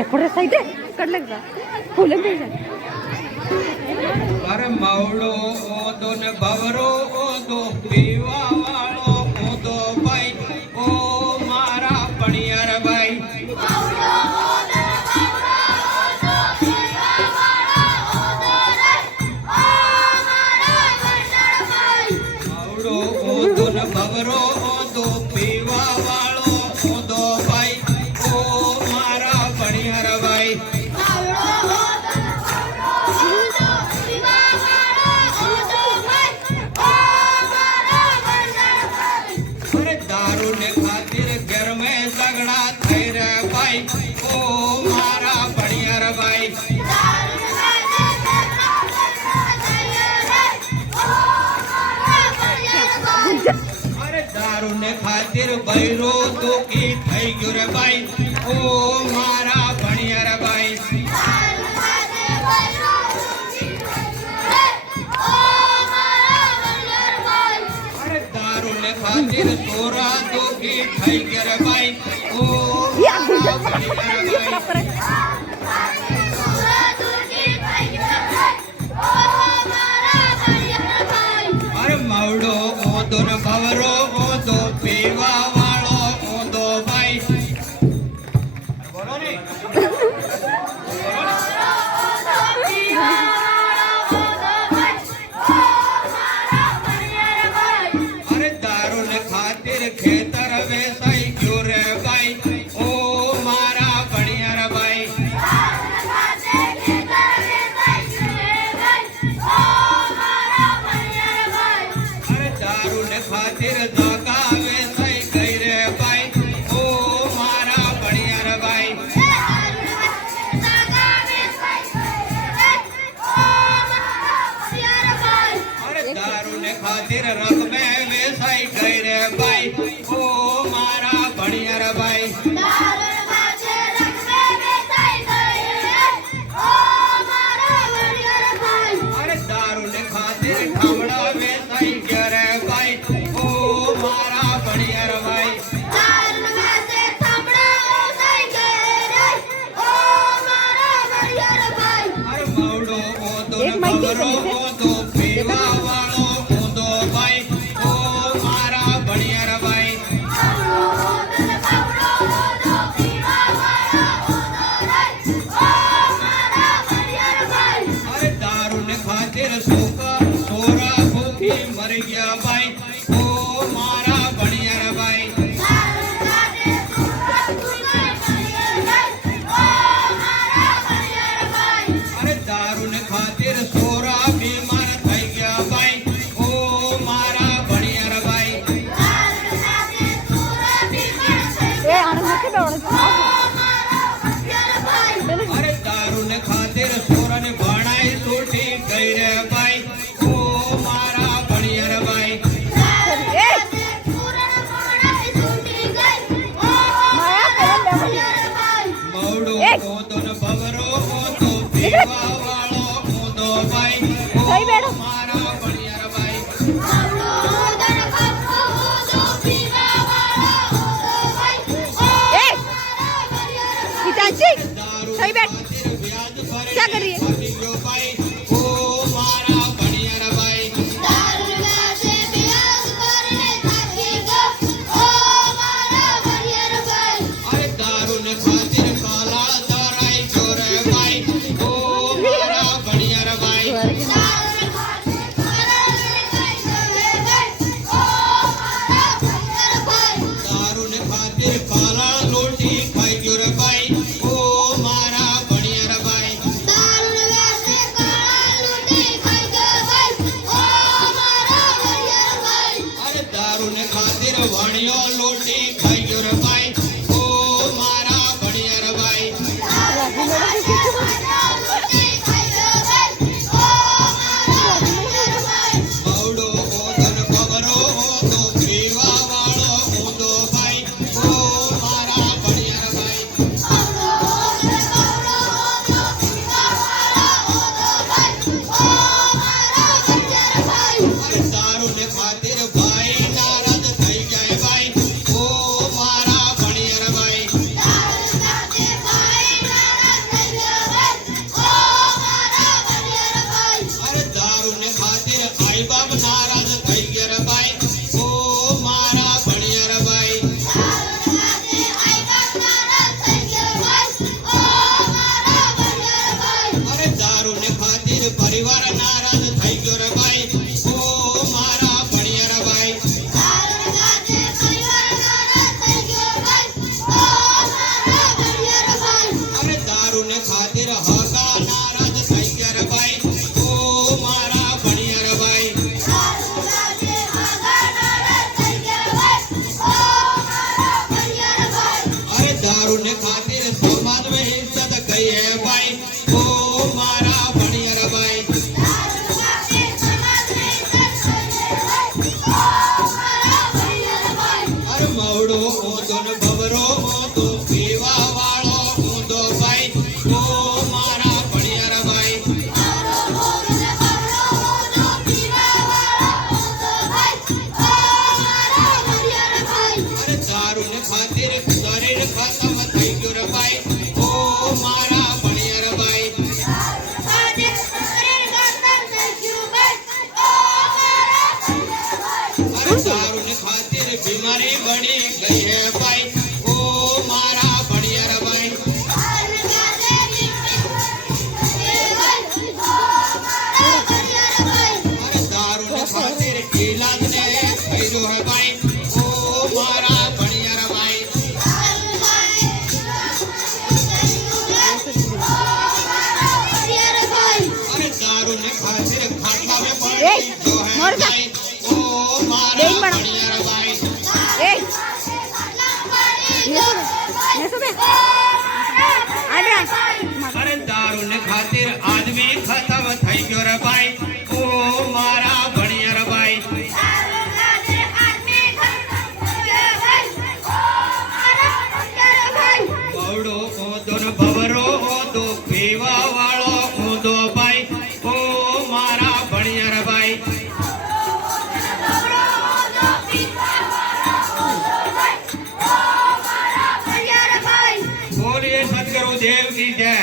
एकोडे side cut लग जा फूल दे जा अरे मावड़ो ओ दो ने भवरो ओ दो पीवा वालो ओ दो भाई ओ मारा पणियार भाई मावड़ो ओ दो ने भवरो ओ दो पीवा वालो ओ दो भाई ओ मारा पणियार भाई दारू ने खातिर घर में झगड़ा થઈ રે ભાઈ ઓ મારા ભણિયાર ભાઈ અરે દારૂ ને ખાतिर બૈરો દુખી થઈ ગયો રે ભાઈ ઓ મારા ભણિયાર ભાઈ खातिर तोरा दुखी થઈ ગયા રે ભાઈ ઓ અરે માવડો ઓદો ને ભવરો ઓદો પીવા વાળો ઓદો ભાઈ બોલો ને ખેતર વેસાઈ ગયો રે ભાઈ ઓ મારા ભણિયાર ભાઈ અરે દારૂ ને ખાतिर જાગા વેસાઈ ગઈ રે ભાઈ ઓ મારા ભણિયાર ભાઈ અરે દારૂ ને ખાतिर રંગ में વેસાઈ ગઈ રે ભાઈ ઓ મારા ભણિયાર ભાઈ અરે દારૂ ને ખાतिर ઠામડા વેસાઈ ગયા રે ભાઈ ઓ મારા ભણિયાર ભાઈ અરે માવડો ઓદો ને ભવરો ઓદો પીવા વાળો ઓદો ભાઈ ઓ મારા ભણિયાર ભાઈ અરે દારૂ ને ખાतिर સોરા ભૂખી મરી ગયા ભાઈ ઓ મારા ભણિયાર ભાઈ અરે દારૂ ને ખાतिर સોરા બીમાર થઈ ગયા ભાઈ ઓ મારા ભણિયાર ભાઈ અરે દારૂ ને ખાतिर સોરા ને ભણાઈ છૂટી ગઈ રે ભાઈ ઓ મારા ભણિયાર ભાઈ મવડો ઓદો ને ભવરો ઓદો પીવા વાળો ઓદો ભાઈ ઓ મારા ભણિયાર ભાઈ દારૂ सही बैठ ખાतिर વ્યાજ ભરી क्या कर रही है ભાગી ગયો ભાઈ ઓ મારા ભણિયાર ભાઈ અરે દારૂ ને ખાतिर કાલા દરાઈ ગયો રે ભાઈ ઓ મારા ભણિયાર ભાઈ દારૂ ને ખાतिर કાલા લોટી ખાઈ ગયો રે ભાઈ ઓ મારા ભણિયાર ભાઈ અરે દારૂ ને ખાतिर વણિયો લોટી ખાઈ ગયો રે ભાઈ ઓ મારા ભણિયાર दारू ने खातिर समाज में इज्जत गई है भाई ओ मारा भणियर भाई अरे मौड़ो ऊंधो ने भवरो ऊंधो पीवा वालो ऊंधो भाई ओ मारा भणियर भाई अरे दारू ने खातिर शरीर खत्म થઈ ગયું રે ભાઈ ઓ મારા ભણિયર ભાઈ अरे दारू ने खातिर बीमारी बनी गई है भाई ओ मारा भणियर भाई अरे दारू ने खातिर इलाज ने भेजो है भाई ओ मारा भणियर भाई अरे दारू ने खातिर खाटला में पड़ ए, जो है मर जा। भाई ओ मारा देख बड़ा। भणियर भाई ए ने सुबे आजा अरे दारू ने खातिर आदमी खत्म થઈ ગયો રે ભાઈ ઓ મારા ભણિયર ભાઈ બવડો ઊંધો ને ભવરો ઊંધો પીવા વાળો ઊંધો ભાઈ ઓ મારા ભણિયર ભાઈ બોલીએ સદગુરુ દેવ કી જય